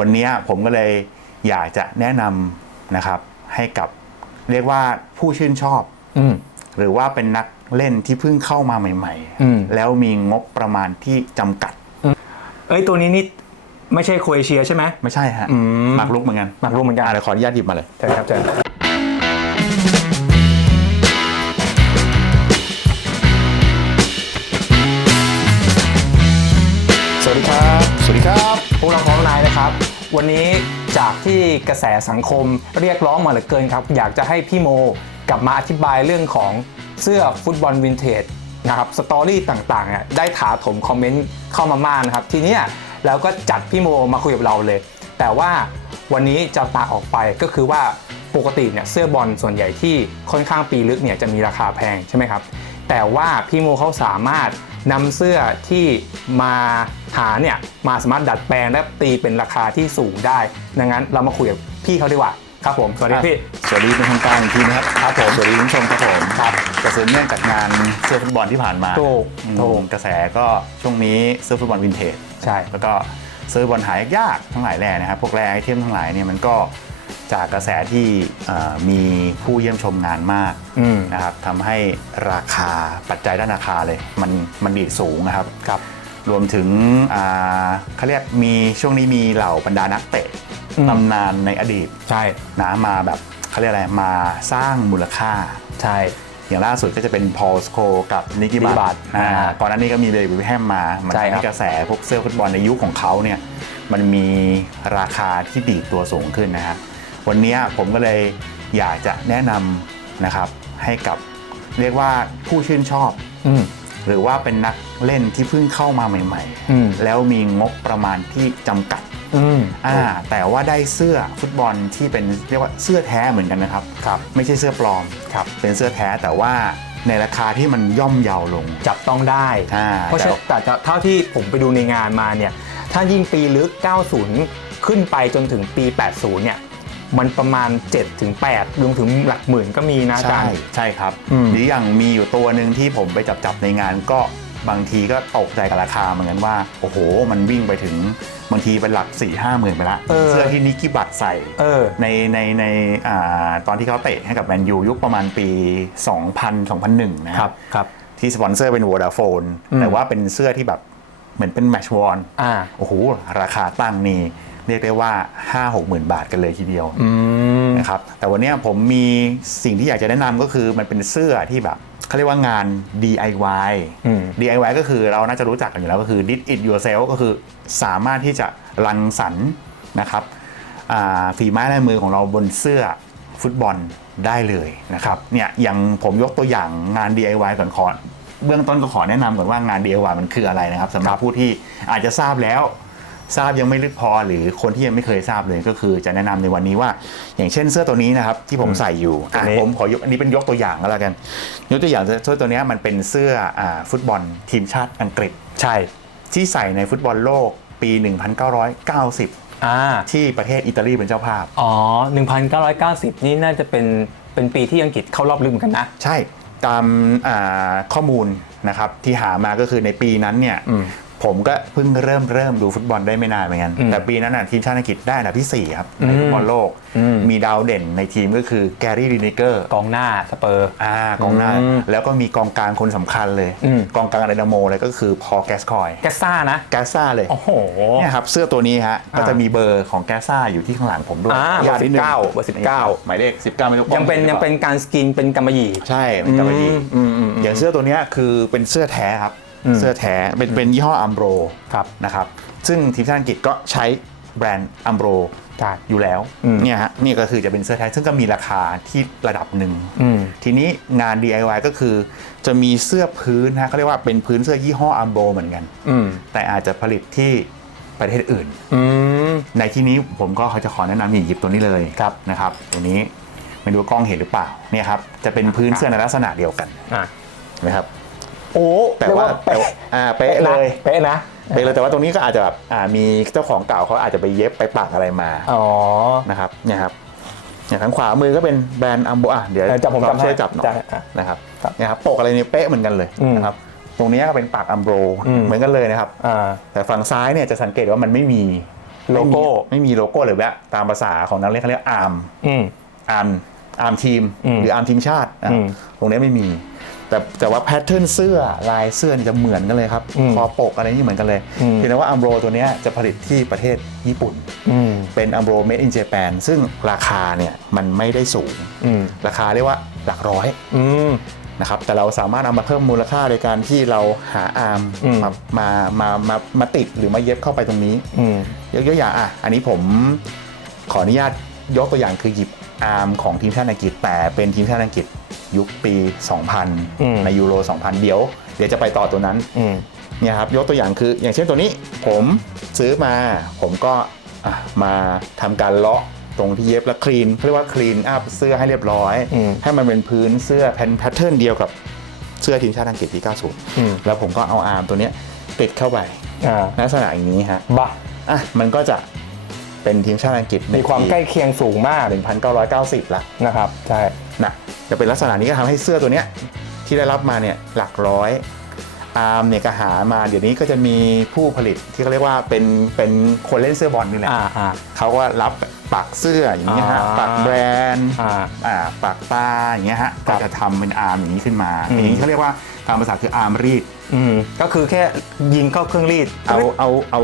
วันนี้ผมก็เลยอยากจะแนะนำนะครับ ให้กับเรียกว่าผู้ชื่นชอบอืมหรือว่าเป็นนักเล่นที่เพิ่งเข้ามาใหม่อืมๆแล้วมีงบประมาณที่จำกัด เอ้ยตัวนี้นี่ไม่ใช่โครเอเชียใช่ไหมไม่ใช่ฮะอืมหมากรุกเหมือนกันหมากรุกเหมือนกันอะเดี๋ยวขออนุญาตหยิบมาเลยใช่ครับเจอ ครับ วันนี้จากที่กระแสสังคมเรียกร้องมาเหลือเกินครับ อยากจะให้พี่โมกลับมาอธิบายเรื่องของเสื้อฟุตบอลวินเทจนะครับสตอรี่ต่างๆเนี่ยได้ถาถมคอมเมนต์เข้ามามากนะครับ ทีเนี้ยเราก็จัดพี่โมมาคุยกับเราเลย แต่ว่าวันนี้จะต่างออกไปก็คือว่าปกติเนี่ยเสื้อบอลส่วนใหญ่ที่ค่อนข้างปีลึกเนี่ยจะมีราคาแพงใช่ไหมครับ แต่ว่าพี่โมเขาสามารถ นำเสื้อที่มาหาเนี่ยมาสามารถดัดแปลงและตีเป็นราคาที่สูงได้ดังนั้นเรามาคุยกับพี่เขาดีกว่าครับผมสวัสดีพี่สวัสดีเป็นทางการอีกทีนะครับครับผมสวัสดีคุณผู้ชมครับผมครับกระสือเนื่องจากงานเสื้อฟุตบอลที่ผ่านมาถูกอืมถูกกระแสก็ช่วงนี้เสื้อฟุตบอลวินเทจ ใช่ แล้วก็เสื้อบอลหายยากๆทั้งหลายแหล่นะครับพวกแรไอเทมทั้งหลายเนี่ยมันก็ จากกระแสที่เอ่อมีผู้เยี่ยมชมงานมากอืมนะครับทำให้ราคาปัจจัยด้านราคาเลย มันมันดีดสูงนะครับครับ รวมถึงอ่าเขาเรียกมีช่วงนี้มีเหล่าบรรดานักเตะอืมตำนานในอดีตใช่นะมาแบบเขาเรียกอะไรมาสร้างมูลค่าใช่อย่างล่าสุดก็จะเป็นพอลสโคกับนิกกี้ Nicky บัต Butt อ่าอ่าก่อนหน้านี้ก็มีเบรวิแฮมมา มันใช่ทำครัให้บกระแสพวกเสื้อฟุตบอลในยุคของเขาเนี่ย มันมีราคาที่ดีดตัวสูงขึ้นนะฮะ วันนี้ผมก็เลยอยากจะแนะนำนะครับให้กับเรียกว่าผู้ชื่นชอบอืมหรือว่าเป็นนักเล่นที่เพิ่งเข้ามาใหม่อืมๆแล้วมีงบประมาณที่จำกัดอืมอ่าแต่ว่าได้เสื้อฟุตบอลที่เป็นเรียกว่าเสื้อแท้เหมือนกันนะครับครับ ไม่ใช่เสื้อปลอมครับเป็นเสื้อแท้แต่ว่าในราคาที่มันย่อมเยาลงจับต้องได้อ่าเพราะฉะนั้นแต่เท่าที่ผมไปดูในงานมาเนี่ยถ้ายิ่งปีลึก 90 ขึ้นไปจนถึงปี 80 เนี่ย มันประมาณ7ถึง8รวมถึงหลักหมื่นก็มีนะอาจาใช่รย์ ใช่ครับ อืม หรืออย่างมีอยู่ตัวหนึ่งที่ผมไปจับจับๆในงานก็บางทีก็ตกใจกับราคาเหมือนกันว่า โอ้โห มันวิ่งไปถึงบางทีเป็นหลัก4ี่ห้าหมื่นไปละเออเสื้อที่นิกกี้บัตใส่ เออ ในในในอ่าตอนที่เขาเตะให้กับแมนยูยุคประมาณปี 2000 2001 นะคครัรับบครับ ที่สปอนเซอร์เป็น Vodafone อืม แต่ว่าเป็นเสื้อที่แบบเหมือนเป็นแมชวอน อ่า โอ้โห ราคาตั้งนี่ เรียกได้ว่า 5 6หมื่นบาทกันเลยทีเดียวอืมนะครับแต่วันเนี้ยผมมีสิ่งที่อยากจะแนะนำก็คือมันเป็นเสื้อที่แบบเขาเรียกว่างาน DIY อืม DIY ก็คือเราน่าจะรู้จักกันอยู่แล้วก็คือ did it yourself ก็คือสามารถที่จะรังสรรค์นะครับอ่าฝีไม้ลายมือของเราบนเสื้อฟุตบอลได้เลยนะครับเนี่ยอย่างผมยกตัวอย่างงาน DIY ก่อนขอเบื้องต้นก็ขอแนะนำก่อนว่างาน DIY มันคืออะไรนะครับสำหรับผู้ที่อาจจะทราบแล้ว ทราบยังไม่ลึกพอหรือคนที่ยังไม่เคยทราบเลยก็คือจะแนะนำในวันนี้ว่า อย่างเช่นเสื้อตัวนี้นะครับที่ผมใส่อยู่อะตัวนี้ผมขอยกอันนี้เป็นยกตัวอย่างก็แล้วกันยกตัวอย่างเสื้อตัวเนี้ยมันเป็นเสื้ออ่าฟุตบอลทีมชาติอังกฤษใช่ ที่ใส่ในฟุตบอลโลกปี 1990อ่าที่ประเทศอิตาลีเป็นเจ้าภาพอ๋อ1990 นี่น่าจะเป็นเป็นปีที่อังกฤษเข้ารอบลึกเหมือนกันนะใช่ตามอ่าข้อมูลนะครับที่หามาก็คือในปีนั้นเนี่ยอืม ผมก็เพิ่งเริ่มเริ่มดูฟุตบอลได้ไม่นานเหมือนกันอืมแต่ปีนั้นน่ะทีมชาติอังกฤษได้อันดับที่ 4 ครับในอืมฟุตบอลโลกอืมมีดาวเด่นในทีมก็คือแกรี่ลินเกอร์กองหน้าสเปอร์อ่ากองหน้าอืมแล้วก็มีกองกลางคนสำคัญเลยอืมกองกลางไดนาโมเลยก็คือพอลแกสคอยแกสซ่านะแกสซ่าเลยโอ้โหเนี่ยครับเสื้อตัวนี้ฮะก็อ่าจะมีเบอร์ของแกสซ่าอยู่ที่ข้างหลังผมด้วยอ่าญาตินิดนึงเบอร์19เบอร์19หมายเลข19ไม่รู้ยังเป็นยังเป็นการสกรีนเป็นกำมะหยี่ใช่เป็นกำมะหยี่อืมอืมอืมอย่างเสื้อตัวเนี้ยคือเป็นเสื้อแท้ครับอืม เสื้อแท้เป็นเป็นยี่ห้ออัมโบรครับนะครับซึ่งทีมชาติอังกฤษก็ใช้แบรนด์อัมโบรใช่อยู่แล้วอืมเนี่ยฮะนี่ก็คือจะเป็นเสื้อแท้ซึ่งก็มีราคาที่ระดับหนึ่งอืมทีนี้งาน DIY ก็คือ จะมีเสื้อพื้นฮะเขาเรียกว่าเป็นพื้นเสื้อยี่ห้ออัมโบเหมือนกันอืมแต่อาจจะผลิตที่ประเทศอื่นอืมในที่นี้ผมก็เขาจะขอแนะนำหยิบตัวนี้เลยครับนะครับ ตัวนี้ไม่รู้ว่ากล้องเห็นหรือเปล่าเนี่ยครับจะเป็นพื้นเสื้อในลักษณะเดียวกันอะนะครับ โอ้แต่ว่าแต่เป๊ะว่าอ่าเป๊ะเลย เป๊ะนะเป๊ะเลยแต่ว่าตรงนี้ก็อาจจะแบบอ่ามีเจ้าของเก่าเขาอาจจะไปเย็บไปปักอะไรมาอ๋อนะครับเนี่ยครับอย่างทางขวามือก็เป็นแบรนด์อัมโบอะเดี๋ยวเออจับผมลองจำให้ช่วยจับหน่อยจับอะนะครับครับเนี่ยครับปกอะไรเนี่ยเป๊ะเหมือนกันเลยอืมนะครับตรงนี้ก็เป็นปากอัมโบอืมเหมือนกันเลยนะครับอ่าแต่ฝั่งซ้ายเนี่ยจะสังเกตว่ามันไม่มีโลโก้ไม่มีโลโก้เลยแวะตามภาษาของนักเล่นเขาเรียกอาร์มอืมอาร์มอาร์มทีมอืมหรืออาร์มทีมชาติอะอืมตรงนี้ไม่มี แต่แต่ว่าแพทเทิร์นเสื้อลายเสื้อนี่จะเหมือนกันเลยครับอืมคอปกอะไรนี่เหมือนกันเลยอืม เพียงแต่ว่าอัมโบรตัวเนี้ยจะผลิตที่ประเทศญี่ปุ่น อืมเป็นอัมโบรเมดอินเจแปนซึ่งราคาเนี่ยมันไม่ได้สูง อืมราคาเรียกว่าหลักร้อยอืม นะครับแต่เราสามารถเอามาเพิ่มมูลค่าในการที่เราหาอาร์มอืม มามามามามาติดหรือมาเย็บเข้าไปตรงนี้ อืม ยกตัวอย่างอะ อันนี้ผมขออนุญาต ยกตัวอย่างคือหยิบอาร์มของทีมชาติอังกฤษแต่เป็นทีมชาติอังกฤษยุคปีอืม2000 ในยูโร 2000 เดี๋ยว เดี๋ยวจะไปต่อตัวนั้นอืมเนี่ยครับยกตัวอย่างคืออย่างเช่นตัวนี้ผมซื้อมาผมก็อะมาทำการเลาะตรงที่เย็บและคลีนเรียกว่าคลีนอัพเสื้อให้เรียบร้อยอืมให้มันเป็นพื้นเสื้อแพนแพทเทิร์นเดียวกับเสื้อทีมชาติอังกฤษปีอืม90 แล้วผมก็เอาอาร์มตัวเนี้ยติดเข้าไปอ่าลักษณะอย่างนี้ฮะบะอะมันก็จะ เป็นทีมชาติอังกฤษมีความใกล้เคียงสูงมาก 1,990 ละนะครับใช่นะจะเป็นลักษณะนี้ก็ทำให้เสื้อตัวเนี้ยที่ได้รับมาเนี่ยหลักร้อยอาร์มเนี่ยก็หามาเดี๋ยวนี้ก็จะมีผู้ผลิตที่เขาเรียกว่าเป็นเป็นคนเล่นเสื้อบอลนี่แหละอ่าอ่าเขาก็รับปักเสื้ออย่างเงี้ยฮะอ่าปักแบรนด์อ่าอ่าปักตาอย่างเงี้ยฮะครัก็บจะทำเป็นอาร์มอย่างนี้ขึ้นมาอืมอย่างนี้เขาเรียกว่าตามภาษาคืออาร์มรีดอืมก็คือแค่ยิงเข้าเครื่องรีดเอาเอาเอา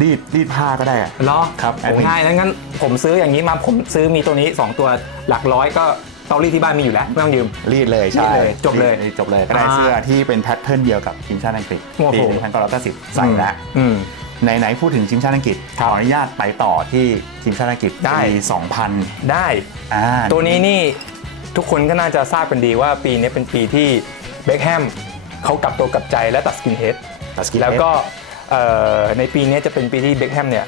รีดรีดผ้าก็ได้อะ เหรอครับโอ้ง่ายแล้วงั้นผมซื้ออย่างนี้มาผมซื้อมีตัวนี้ 2 ตัวหลักร้อยก็เตารีดที่บ้านมีอยู่แล้วไม่ต้องยืม รีดเลยใช่รีดเลยจบเลยรีดจบเลยก็ได้อ่าเสื้อที่เป็นแพทเทิร์นเดียวกับทีมชาติอังกฤษโอ้โห ปี1990ใส่แล้วอืม ไหนๆพูดถึงทีมชาติอังกฤษขครับออนุญาตไปต่อที่ทีมชาติอังกฤษได้ ปี2000ได้ อ่า ตัวนี้นี่ทุกคนก็น่าจะทราบกันดีว่าปีนี้เป็นปีที่เบคแฮมเขากลับตัวกลับใจและตัดสกินเฮด ตัดสกินแล้วก็เอ่อ ในปีนี้จะเป็นปีที่เบคแฮมเนี่ย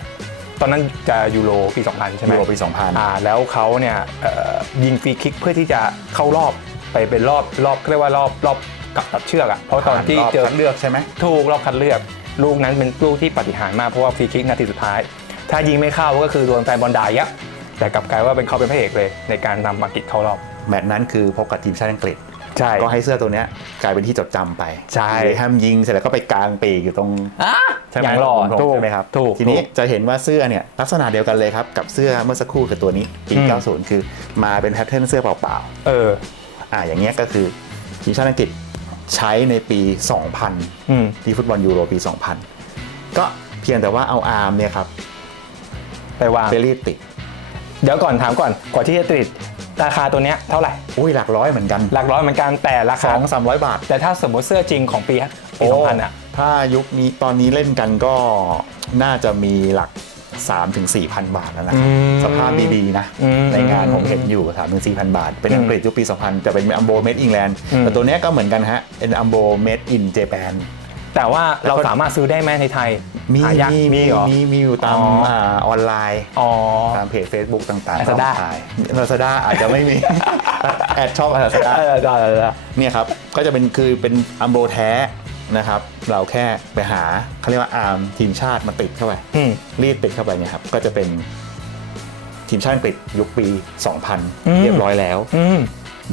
ตอนนั้นจะยูโรปี 2000 ใช่ไหมยูโรปี 2000อ่าแล้วเขาเนี่ยเอ่อยิงฟรีคิกเพื่อที่จะเข้ารอบไปเป็นรอบรอบเรียกว่ารอบรอบกับตัดเชือกอะเพราะตอนที่รอบเจอคัดเลือกใช่ไหมถูกรอบคัดเลือก ลูกนั้นเป็นลูกที่ปาฏิหารย์มากเพราะว่าฟรีคิกนาทีสุดท้าย ถ้ายิงไม่เข้าก็คือโดนแฟนบอลด่าเยอะแต่กลับกลายว่าเป็นเขาเป็นพระเอกเลยในการนำมากิดเข้ารอบแมตช์นั้นคือพบกับทีมชาติอังกฤษ ใช่ก็ให้เสื้อตัวเนี้ยกลายเป็นที่จดจำไปใช่แฮมยิงเสร็จแล้วก็ไปกลางปีกอยู่ตรงใช่ไหมอย่างหล่อผมถูกใช่ไหมครับถูกทีนี้ถูกจะเห็นว่าเสื้อเนี่ยลักษณะเดียวกันเลยครับกับเสื้อเมื่อสักครู่คือตัวนี้ปีอืม90 คือมาเป็นแพทเทิร์นเสื้อเปล่าเออๆอ่าอย่างเงี้ยก็คือทีมชาติอังกฤษใช้ในปี 2000อืมที่ฟุตบอลยูโรปี 2000 ก็เพียงแต่ว่าเอาอาร์มเนี่ยครับไปวางไปรีดติดเดี๋ยวก่อนถามก่อนก่อนที่จะติด ราคาตัวเนี้ยเท่าไหร่ อุ้ยหลักร้อยเหมือนกันหลักร้อยเหมือนกันแต่ราสคาองสามร้อยบาท แต่ถ้าสมมติเสื้อจริงของปีปีสองพันอะ ถ้ายุคนี้ตอนนี้เล่นกันก็น่าจะมีหลัก3ถึง4,000 บาทแล้วนะครับอืมสภาพดีๆนะ อืมในงานผมเห็นอยู่3ถึง4,000 บาท เป็นอืมอังกฤษยุคปี 2000แต่เป็นอัมโบเมดอิงแลนด์อืมแต่ตัวเนี้ยก็เหมือนกันฮะเป็นอัมโบเมดอินเจแปน แต่ว่าเราแล้วก็สามารถซื้อได้ไหมในไทยมีหายากมีมีมีเหรอ มีมีอยู่ตามอ๋ออ่าออนไลน์ อ๋อ ตามเพจ Facebook ต่างๆ Lazada ขายลาซาด้าอาจจะไม่มี แอดช่องลาซาด้าเออได้ได้ได้เนี่ยครับ ก็จะเป็นคือเป็นอัมโบแท้นะครับ เราแค่ไปหาเขาเรียกว่าอาร์มทีมชาติมาติดเข้าไปอืม รีดติดเข้าไปเนี่ยครับ ก็จะเป็นทีมชาติอังกฤษยุคปี อืม 2000 เรียบร้อยแล้ว อืม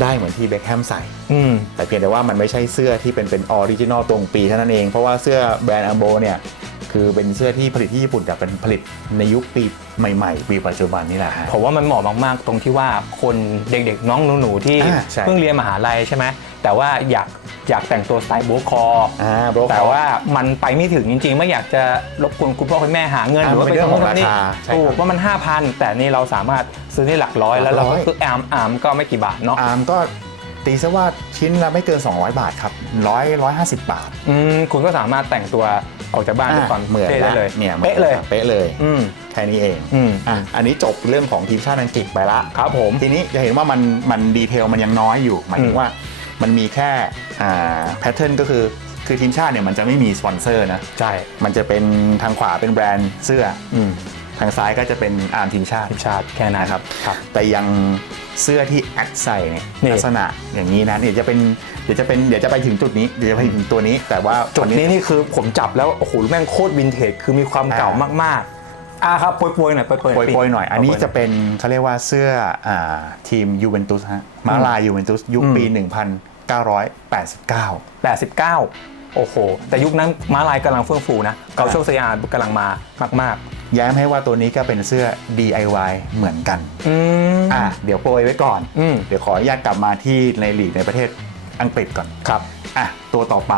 ได้เหมือนที่เบคแฮมใส่ อืม แต่เพียงแต่ว่ามันไม่ใช่เสื้อที่เป็นเป็นออริจินอลตรงปีเท่านั้นเอง เพราะว่าเสื้อแบรนด์อัมโบเนี่ย คือเป็นเสื้อที่ผลิตที่ญี่ปุ่นแต่เป็นผลิตในยุคปีใหม่ๆ ปีปัจจุบันนี่แหละฮะ ผมว่ามันเหมาะมาก ๆ ตรงที่ว่าคนเด็กๆ น้องหนูๆที่อ่าใช่ เพิ่งเรียนมหาลัยใช่ไหมแต่ว่าอยาก อยากแต่งตัวสไตล์โบคออ่าโบรแต่ว่ามันไปไม่ถึงจริงๆ ไม่อยากจะรบกวนคุณพ่อคุณแม่หาเงินอ่าหรือว่ามันไปเป็นเรื่องของทำนู่นทำนี่ราคาใช่ครับถูกว่ามัน 5,000 แต่นี่เราสามารถซื้อได้หลักร้อยแล้วเราหลักร้ก็อยคือแอมอาร์มก็ไม่กี่บาทเนาะอาร์มก็ตีซะว่าชิ้นละไม่เกิน 200 บาทครับร้อยร้อยห้าสิบบาทอืมคุณก็สามารถแต่งตัวออกจากบ้านด้วยความเหมือนเท่ได้เลยเนี่ยเป๊ะเลยเป๊ะเลยอืมแค่นี้เองอืมอะอันนี้จบเรื่องของทีมชาติอังกฤษไปละครับผมทีนี้จะเห็นว่ามันมันดีเทลมันยังน้อยอยู่หมายถึอืงมว่า มันมีแค่อ่าแพทเทิร์นก็คือคือทีมชาติเนี่ยมันจะไม่มีสปอนเซอร์นะใช่ มันจะเป็นทางขวาเป็นแบรนด์เสื้ออืมทางซ้ายก็จะเป็นอาร์มทีมชาติทีมชาติแค่นั้นนะครับครับแต่ยังเสื้อที่แอดใส่เนี่ยนี่ลักษณะอย่างนี้นะเดี๋ยวจะเป็นเดี๋ยวจะเป็นเดี๋ยวจะไปถึงจุดนี้เดี๋ยวจะไปถึงตัวนี้ แต่ว่าจุดวันี้นี่คือผมจับแล้วโอ้โหแม่งโคตรวินเทจคือมีความเก่าอ่ามากๆอ่าครับโปรยๆหน่อยโปรยๆโปรยๆหน่อย อันนี้โปรยๆจะเป็นเขาเรียกว่าเสื้ออาทีมยูเวนตุสฮะมาลายยูเวนตุสยุคปีอื ม1989 89 โอ้โห แต่ยุคนั้นม้าลายกำลังเฟื่องฟูนะเกาโชคสยามกำลังมามากแย้มให้ว่าตัวนี้ก็เป็นเสื้อ DIY เหมือนกันๆอืมอะเดี๋ยวโปรยไว้ก่อนอืมเดี๋ยวขออนุญาตกลับมาที่ในลีกในประเทศอังกฤษก่อน ครับ อะ ตัวต่อไป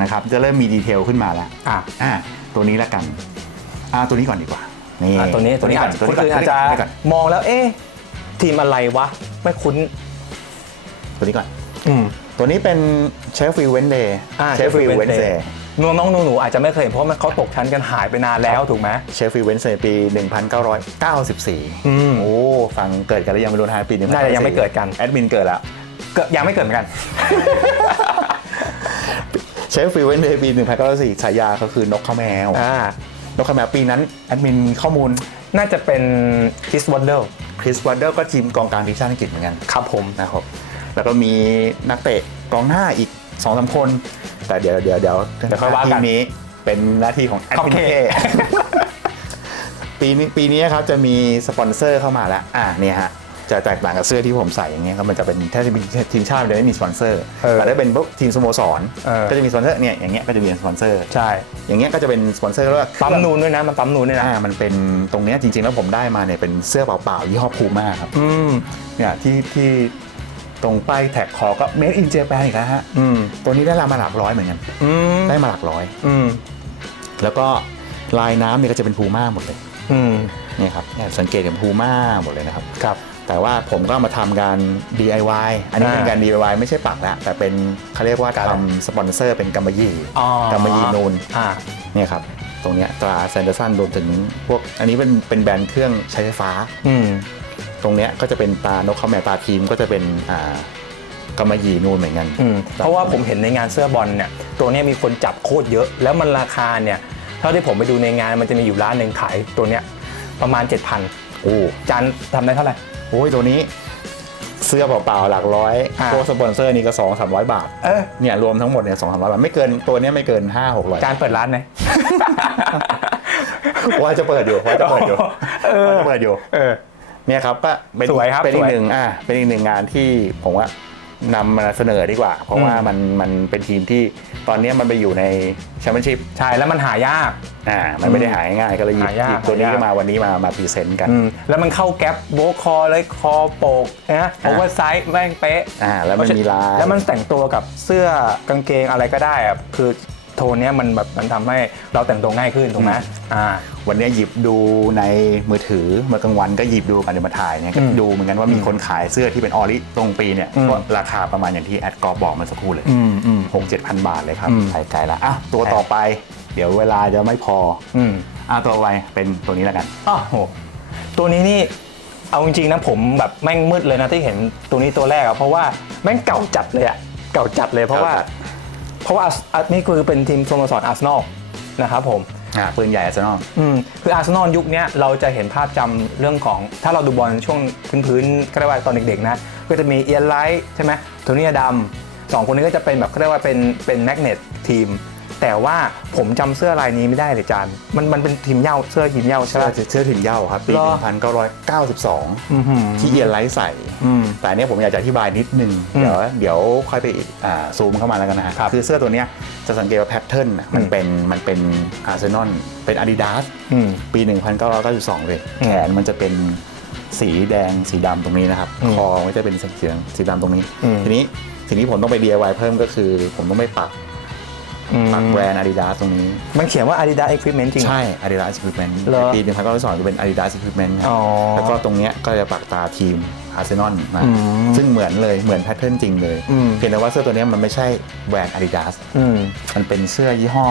นะครับ จะเริ่มมีดีเทลขึ้นมาแล้ว อะอะตัวนี้ละกัน อะตัวนี้ก่อนดีกว่า นี่อะตัวนี้ ตัวนี้อาจตัวคนนี้ก่อนอื่นอาจจะตัวนี้ก่อนมองแล้ว เอ๊ะ ทีมอะไรวะ ไม่คุ้น ตัวนี้ก่อน อืม ตัวนี้เป็นเชฟฟิลเวนเดย์อ่าเชฟฟิล Sheffield เวนเด Wednesday ย์น้องน้องๆหนูๆอาจจะไม่เคยเห็นเพราะมันเขาตกชั้นกันหายไปนานแล้วถูกไหมเชฟฟิลเวนเดย์ปี 1994อืมโอ้ฟังเกิดกันแล้วยังไม่รู้นะฮะปี1994น่าจะยังไม่เกิดกันแอดมินเกิดแล้วก็ยังไม่เกิดเหมือนกันเชฟฟิลเวนเดย์ปี 1994ฉายาเขาคือนกข้าวแมวอ่านกข้าวแมวปีนั้นแอดมินมีข้อมูลน่าจะเป็นคิสวอนเดอร์คริสวัตเดอร์ก็ทีมกองกลางทีมชาติอังกฤษเหมือนกันครับผมนะครับ แล้วก็มีนักเตะกองหน้าอีก2อสคน แต่เดี๋ยวเดี๋ยวเดี๋ยวเดี๋ยวค่อยว่ากัน ทีนี้เป็นหน้าที่ของแอดมินโอเคเปีนี้ปีนี้ครับจะมีสปอนเซอร์เข้ามาแล้ว อ่าเนี่ยฮะ จะแตกต่างกับเสื้อที่ผมใส่อย่างเงี้ยครับมันจะเป็นถ้าจะมีทีมชาติมันจะไม่มีสปอนเซอร์ เออแต่ถ้าเป็นพวกทีมสโมสรเออ ก็จะมีสปอนเซอร์เนี่ยอย่างเงี้ยก็จะมีสปอนเซอร์ ใช่อย่างเงี้ยก็จะเป็นสปอนเซอร์ว่าปั๊มนูนด้วยนะ มันปั๊มนูนด้วยนะอ่ามันเป็นตรงเนี้ยจริง ๆ แล้วผมได้มาเนี่ยเป็นเสื้อเปล่าๆยี่ห้อพูม่าครับ อืม เนี่ยที่ที่ ตรงป้ายแท็กคอก็ made in Japan อีกแล้วฮะ อืมตัวนี้ได้รามาหลักร้อยเหมือนกัน อืมได้มาหลักร้อย อืมแล้วก็ลายน้ำเนี่ยก็จะเป็นพูม่าหมดเลยอืมเนี่ยครับเนี่ยสังเกตเห็นพูม่าหมดเลยนะครับ ครับ แต่ว่าผมก็มาทำการ DIY อันนี้เป็นอ่าการ DIY ไม่ใช่ปักแล้วแต่เป็นเขาเรียกว่าการ ทำสปอนเซอร์เป็นกำมะหยี่ อ๋อกำมะหยี่นูน อ่า เนี่ยครับ ตรงเนี้ยตราแซนเดอร์สันรวมถึงพวกอันนี้เป็นเป็นแบรนด์เครื่องใช้ไฟฟ้า อืม ตรงเนี้ยก็จะเป็นตานกเขาแมวตาทีมก็จะเป็นอ่ากำมะหยี่นูนเหมือนกัน อืมเพราะว่าผมเห็นในงานเสื้อบอลเนี่ยตัวเนี้ยมีคนจับโคตรเยอะ แล้วมันราคาเนี่ยเท่าที่ผมไปดูในงานมันจะมีอยู่ร้านหนึ่งขายตัวเนี้ยประมาณ 7,000โอ้จานทำได้เท่าไหร่ โอ้ยตัวนี้เสื้อเปล่าๆหลักร้อยอ่า ตัวสปอนเซอร์นี่ก็สองสามร้อยบาทเออเนี่ยรวมทั้งหมดเนี่ยสองสามร้อยบาทไม่เกินตัวเนี้ยไม่เกินห้าหกร้อยจานเปิดร้านไหน ว่าจะเปิดอยู่ว่าจะเปิดอยู่เออ ว่าจะเปิดอยู่ เออ เนี่ยครับก็เป็นสวยครับเป็นอีสกวย หนึ่งอ่าเป็นอีกหนึ่งงานที่ผมว่านำมาเสนอดีกว่า เพราะว่าอืมมันมันเป็นทีมที่ตอนเนี้ยมันไปอยู่ในแชมเปี้ยนชิพใช่แล้วมันหายาก อ่ามันไม่ได้หายง่ายก็เลยหยิบหายากหยิบตัวนี้หายากก็มาวันนี้มามาพรีเซนต์กัน อืมแล้วมันเข้าแก๊ปโบว์คอเลยคอโปกนะโอเวอร์ไซส์แม่งเป๊ะอ่าแล้วมันมีลาย แล้วมันแต่งตัวกับเสื้อกางเกงอะไรก็ได้อะคือ โทนเนี้ยมันแบบมันทำให้เราแต่งตัวง่ายขึ้นถูกไหมอ่า วันนี้หยิบดูในมือถือเมื่อกลางวันก็หยิบดูกันเดี๋ยวมาถ่ายเนี่ยก็อืมดูเหมือนกันว่ามีคนขายเสื้อที่เป็นออริตรงปีเนี่ยอืม ก็ราคาประมาณอย่างที่แอดกอฟบอกเมื่อสักครู่เลยอืมอืม หกเจ็ดพันบาทเลยครับอืมใช้ไกลละอะตัวต่อไป เดี๋ยวเวลาจะไม่พออืม อะตัวไปเป็นตัวนี้แล้วกัน อ้าวโหตัวนี้นี่เอาจริงๆนะผมแบบแม่งมืดเลยนะที่เห็นตัวนี้ตัวแรกอะเพราะว่าแม่งเก่าจัดเลยอะเก่าจัดเลยเพราะว่าเก่าจัด เพราะว่าอะนี่คือเป็นทีมสโมสรอาร์เซนอลนะครับผมอะปืนใหญ่อาร์เซนอล อืมคืออาร์เซนอลยุคเนี้ยเราจะเห็นภาพจำเรื่องของถ้าเราดูบอลช่วงพื้นๆก็เรียกว่าตอนเด็กๆนะ ก็จะมีเอียนไลท์ใช่ไหมโทนี่อดัมสองคนนี้ก็จะเป็นแบบเขาเรียกว่าเป็นเป็นแมกเนตทีม แต่ว่าผมจำเสื้อลายนี้ไม่ได้เลยจานมันมันเป็นทีมเหย้าเสื้อทีมเหย้าใช่เสื้ไหอมเสื้อถิ่นเหย้าครับ ปี เหรอ 1992อื้อหือที่เอียนไลท์ใส่ อืม แต่อันเนี้ยผมอยากจะอธิบายนิดนึง อืมเดี๋ยวเดี๋ยวค่อยไปอ่าซูมเข้ามาแล้วกันนะฮะครับคือเสื้อตัวเนี้ยจะสังเกตว่าแพทเทิร์นน่ะมันอืม เป็นมันเป็นอาร์เซนอลเป็นอาดิดาส อืม ปี 1992 เลย อืมแขนมันจะเป็นสีแดงสีดำตรงนี้นะครับ อืมคอมันจะเป็นสีเหลืองสีดำตรงนี้ อืมทีนี้สิ่งที่ผมต้องไป DIY เพิ่มก็คือ ผมต้องไปปัก อืมปักแบรนด์ Adidas ตรงนี้ มันเขียนว่า Adidas Equipment จริงใช่ Adidas Equipment เหรอปี1992จะเป็น Adidas Equipment ครับอ๋อแล้วก็ตรงเนี้ยก็จะปักตาทีมอาร์เซนอลมา อืมซึ่งเหมือนเลยเหมือนแพทเทิร์นจริงเลย อืม เพียงแต่ว่าเสื้อตัวเนี้ยมันไม่ใช่แบรนด์ Adidas อืมมันเป็นเสื้อยี่ห้อ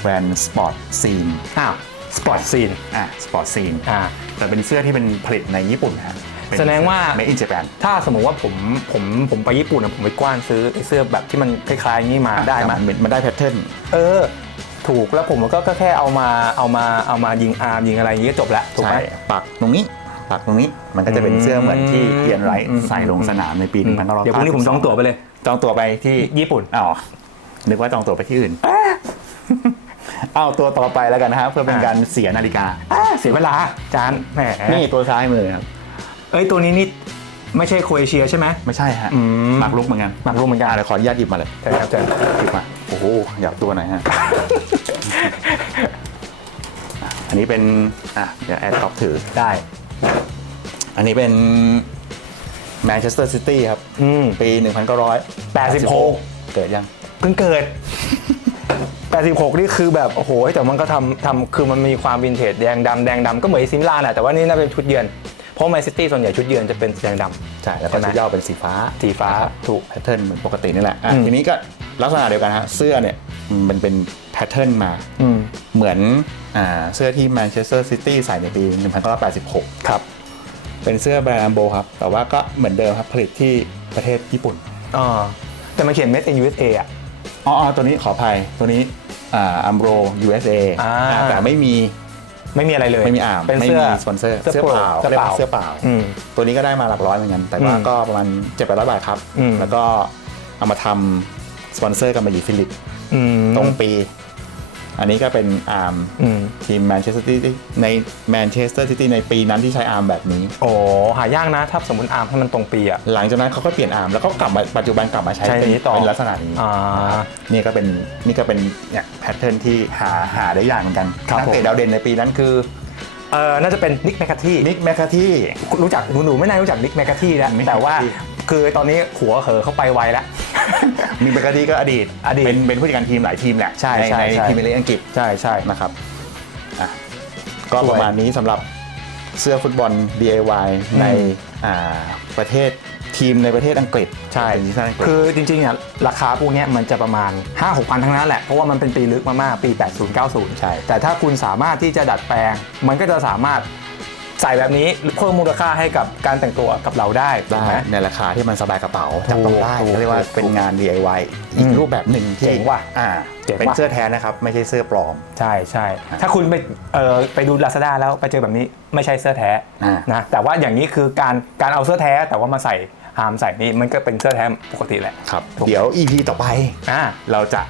แบรนด์ Sport Scene อ้าวสปอร์ตซีนอะ Sport Scene อ่าแต่เป็นเสื้อที่เป็นผลิตในญี่ปุ่นนะฮะ เป็นแสดงว่า Made in Japan ถ้าสมมติว่าผมผมผมไปญี่ปุ่นอะผมไปกว้านซื้อไอ้เสื้อแบบที่มันคล้ายๆอย่างนี้มาได้ไหมนมันได้แพทเทิร์น เออ ถูกแล้วผมก็ก็แค่เอามาเอามาเอามายิงอาร์มยิงอะไรอย่างนี้ก็จบแล้วถูกไหม ใช่ปักตรงนี้ ปักตรงนี้ มันก็จะเป็นเสื้อเหมือนที่อืมเอียนไรท์อืม ใส่ลงสนามในปีอืม1992เดี๋ยวพรุ่งนี้ผมจองตั๋วไปเลย จองตั๋วไปที่ญี่ปุ่น อ๋อ นึกว่าจองตั๋วไปที่อื่น เอาตัวต่อไปแล้วกันนะครับ เพื่อเป็นอ่าการเสียนาฬิกาอ่าเสียเวลาจานแหมนี่ตัวซ้ายมือครับ เอ้ยตัวนี้นี่ไม่ใช่โครเอเชียใช่ไหม ไม่ใช่ฮะอืม หมากรุกเหมือนกันหมากรุกเหมือนกันอะเดี๋ยวขออนุญาตหยิบมาเลยใช่ครับใช่ หยิบมาโอ้โหอยากตัวไหนอยฮะ อันนี้เป็นอะเดี๋ยวแอดท็อปถือ ได้ อันนี้เป็นแมนเชสเตอร์ซิตี้ครับ อืม ปี 1900 86 เกิดยัง เพิ่งเกิด 86 นี่คือแบบ โอ้โห แต่มันก็ทำทำคือมันมีความวินเทจแดงดำแดงดำก็เหมือนซิมลาแหละแต่ว่านี่น่าเป็นชุดเยือนเพ ราะแมนซิตี้ส่วนใหญ่ชุดเยือนจะเป็นแดงดำ ใช่แล้วก็ใช่ไหม ชุดเหย้าเป็นสีฟ้าสีฟ้านะครับถูก แพทเทิร์นเหมือนปกตินี่แหละอะอืม ทีนี้ก็ลักษณะเดียวกันฮะเสื้อเนี่ยมันเป็นแพทเทิร์นมา อืมเหมือนอ่าเสื้อที่แมนเชสเตอร์ซิตี้ใส่ในปี 1986 ครับ เป็นเสื้อแบรนด์อัมโบครับ แต่ว่าก็เหมือนเดิมครับ ผลิตที่ประเทศญี่ปุ่น อ่าแต่มันเขียน made in USA อะ อ๋ออ๋อตัวนี้ขออภัย ตัวนี้อ่าอัมโบ USA อ่าอ่าแต่ไม่มี ไม่มีอะไรเลยไม่มีอ่ามเป็นไม่เสื้อ มีสปอนเซอร์เสื้อเปล่าเสื้อเปล่าเสื้อเปล่าเสื้อเปล่า อืม ตัวนี้ก็ได้มาหลักร้อยเหมือนกัน แต่ว่าอืมก็ประมาณ7 8 0 0บาทครับ อืม แล้วก็เอามาทำสปอนเซอร์กับมายีฟิลิป อืม ตรงปี อันนี้ก็เป็นอาร์มอืมทีมแมนเชสเตอร์ซิตี้ในแมนเชสเตอร์ซิตี้ในปีนั้นที่ใช้อาร์มแบบนี้ โอ้หายากนะ ถ้าสมมติอาร์มให้มันตรงปีอะหลังจากนั้นเขาก็เปลี่ยนอาร์มแล้วก็กลับมาปัจจุบันกลับมาใช้ใช้เป็นนี้ต่อเป็นลักษณะนี้อ่านี่ก็เป็นนี่ก็เป็นเนี่ยแพทเทิร์นที่หาหาได้ยากเหมือนกันครับนักเตะผมดาวเด่นในปีนั้นคือเออน่าจะเป็นนิกแมคคาที่นิกแมคคาที่รู้จักหนูๆไม่น่ารู้จักนิกแมคคาที่แล้ว Nick แต่ว่า McCarthy คือตอนนี้หัวเหอเข้าไปไวแล้ว นิกแมคคาที่ก็อดีตอดีตเป็นเป็นผู้จัดการทีมหลายทีมแหละใช่ในใช่ในใช่ ทีมเมลีกอังกฤษใช่ใช่ นะครับอะก็สวยประมาณนี้สำหรับเสื้อฟุตบอล DIY ในอืมอ่าประเทศทีมในประเทศอังกฤษใช่เป็นทีมชาติอังกฤษ คือจริงๆอะราคาพวกเนี้ยมันจะประมาณ 5 6 0 0ทั้งนั้นแหละ เพราะว่ามันเป็นปีลึกมากๆ ปี 80 90 ใช่ แต่ถ้าคุณสามารถที่จะดัดแปลง มันก็จะสามารถ ใส่แบบนี้เพิ่มมูลค่าให้กับการแต่งตัวกับเราได้ถูได้กไหม ในราคาที่มันสบายกระเป๋าจับต้องได้ถูกเขาเรียกว่าถูกเป็นงาน DIY อีอืกมรูปแบบหนึ่งที่เจ๋งว่ะอ่าเจ๋งว่ะ เป็นเสื้อแท้นะครับ ไม่ใช่เสื้อปลอม ใช่ใช่ถ้าคุณไปเอ่อไปดู Lazada แล้วไปเจอแบบนี้ไม่ใช่เสื้อแท้อ่านะแต่ว่าอย่างนี้คือการการเอาเสื้อแท้แต่ว่ามาใส่หามใส่นี่มันก็เป็นเสื้อแท้ปกติแหละครับ ถูก เดี๋ยว EP ต่อไป อ่าเราจะ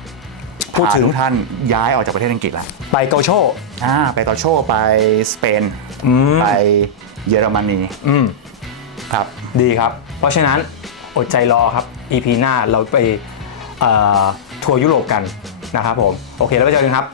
พูดถึงพาทุกท่านย้ายออกจากประเทศอังกฤษแล้วไปเกาโชอ่าไปต่อโชว์ไปสเปนอืมไปเยอรมนีอืมครับดีครับ เพราะฉะนั้นอดใจรอครับ EP หน้าเราไปเอ่อทัวร์ยุโรปกันนะครับผม โอเคแล้วไปเจอกันครับ